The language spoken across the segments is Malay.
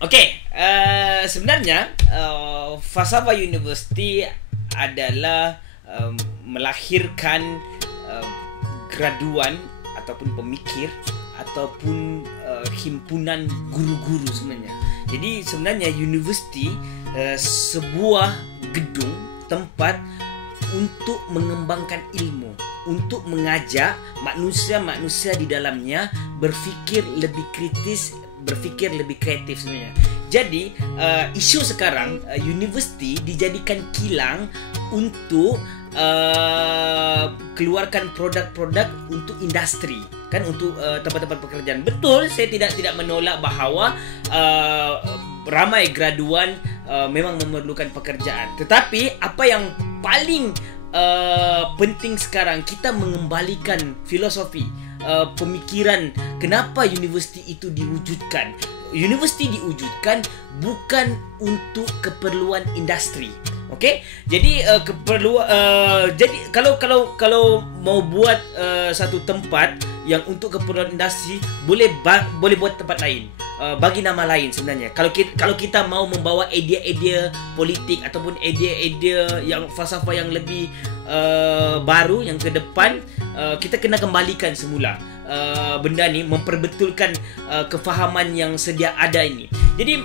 Okey, sebenarnya Falsafah University adalah melahirkan graduan ataupun pemikir ataupun himpunan guru-guru sebenarnya. Jadi sebenarnya universiti sebuah gedung tempat untuk mengembangkan ilmu, untuk mengajak manusia-manusia di dalamnya berfikir lebih kritis, berfikir lebih kreatif sebenarnya. Jadi isu sekarang universiti dijadikan kilang untuk keluarkan produk-produk untuk industri, kan, untuk tempat-tempat pekerjaan. Betul, saya tidak menolak bahawa ramai graduan memang memerlukan pekerjaan. Tetapi apa yang paling penting sekarang, kita mengembalikan filosofi, pemikiran kenapa universiti itu diwujudkan. Universiti diwujudkan bukan untuk keperluan industri. Okey, jadi jadi kalau mau buat satu tempat yang untuk keperluan industri, boleh buat tempat lain, bagi nama lain sebenarnya. Kalau kita mau membawa idea-idea politik ataupun idea-idea yang falsafah yang lebih baru yang ke depan, kita kena kembalikan semula benda ni, memperbetulkan kefahaman yang sedia ada ini. Jadi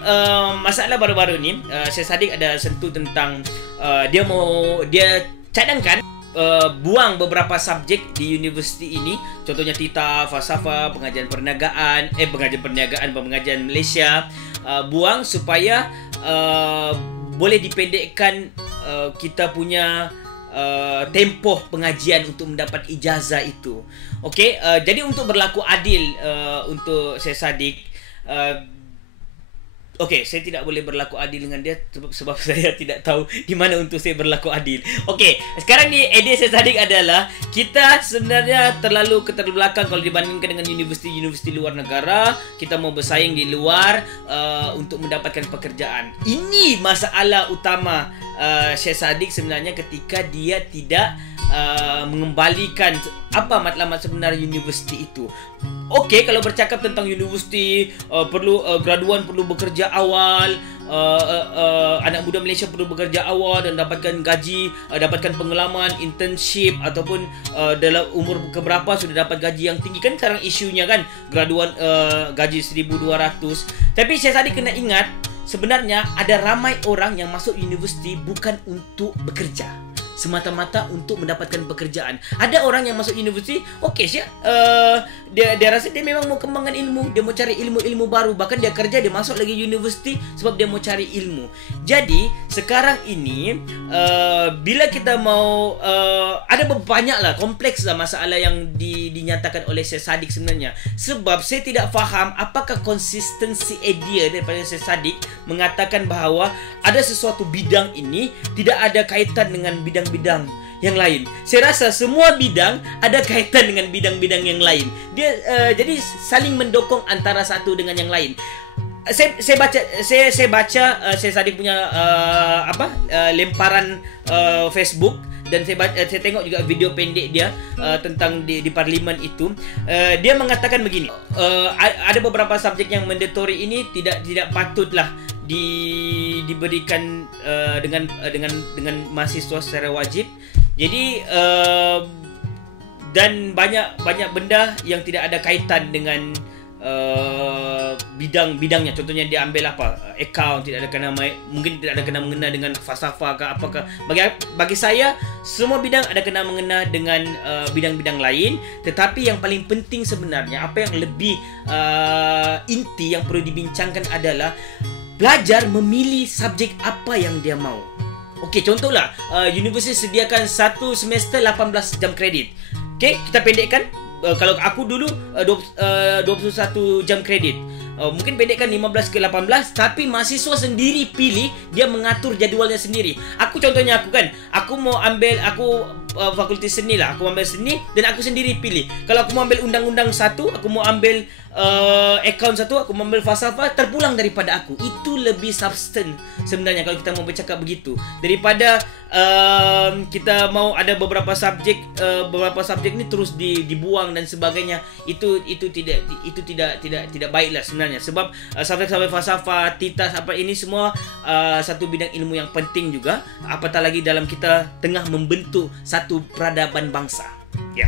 masalah baru-baru ni, Syed Saddiq ada sentuh tentang dia cadangkan buang beberapa subjek di universiti ini, contohnya tita, falsafah, pengajian perniagaan, pengajian Malaysia, buang supaya boleh dipendekkan kita punya tempoh pengajian untuk mendapat ijazah itu. Okey, jadi untuk berlaku adil untuk Syed Saddiq, okey, saya tidak boleh berlaku adil dengan dia sebab saya tidak tahu di mana untuk saya berlaku adil. Okey, sekarang ni idea Syed Saddiq adalah kita sebenarnya terlalu keterbelakang kalau dibandingkan dengan universiti-universiti luar negara. Kita mau bersaing di luar untuk mendapatkan pekerjaan. Ini masalah utama Syed Saddiq sebenarnya, ketika dia tidak mengembalikan apa matlamat sebenar universiti itu. Okey, kalau bercakap tentang universiti, graduan perlu bekerja awal, anak muda Malaysia perlu bekerja awal dan dapatkan gaji, dapatkan pengalaman, internship, ataupun dalam umur keberapa sudah dapat gaji yang tinggi. Kan sekarang isunya kan graduan gaji 1,200. Tapi Syed Saddiq kena ingat, sebenarnya ada ramai orang yang masuk universiti bukan untuk bekerja, semata-mata untuk mendapatkan pekerjaan. Ada orang yang masuk universiti, okey Syed, dia rasa dia memang mau kembangkan ilmu, dia mau cari ilmu-ilmu baru, bahkan dia kerja, dia masuk lagi universiti sebab dia mau cari ilmu. Jadi sekarang ini bila kita mau ada banyaklah, komplekslah masalah yang dinyatakan oleh Syed Saddiq sebenarnya. Sebab saya tidak faham apakah konsistensi idea daripada Syed Saddiq mengatakan bahawa ada sesuatu bidang ini tidak ada kaitan dengan bidang-bidang yang lain. Saya rasa semua bidang ada kaitan dengan bidang-bidang yang lain. Dia jadi saling mendukung antara satu dengan yang lain. Saya baca Syed Saddiq punya lemparan Facebook, dan saya tengok juga video pendek dia tentang di parlimen itu. Dia mengatakan begini, ada beberapa subjek yang mandatory ini tidak patutlah diberikan dengan mahasiswa secara wajib. Jadi dan banyak benda yang tidak ada kaitan dengan bidang-bidangnya. Contohnya dia ambil account, tidak ada kena, mungkin tidak ada kena mengena dengan falsafah ke apakah. Bagi saya semua bidang ada kena mengena dengan bidang-bidang lain. Tetapi yang paling penting sebenarnya, apa yang lebih inti yang perlu dibincangkan adalah belajar memilih subjek apa yang dia mau. Okey, contohlah universiti sediakan satu semester 18 jam kredit. Okey, kita pendekkan. Kalau aku dulu 21 jam kredit, mungkin pendekkan 15 ke 18. Tapi mahasiswa sendiri pilih, dia mengatur jadualnya sendiri. Contohnya aku mau ambil, fakulti seni lah, aku ambil seni dan aku sendiri pilih. Kalau aku mau ambil undang-undang 1, aku mau ambil account satu, aku mengambil falsafah, terpulang daripada aku. Itu lebih substan sebenarnya kalau kita mau bercakap begitu, daripada kita mau ada beberapa subjek ni terus dibuang dan sebagainya. Itu tidak baiklah sebenarnya, sebab subjek falsafah, titas, apa ini semua satu bidang ilmu yang penting juga, apatah lagi dalam kita tengah membentuk satu peradaban bangsa. Ya.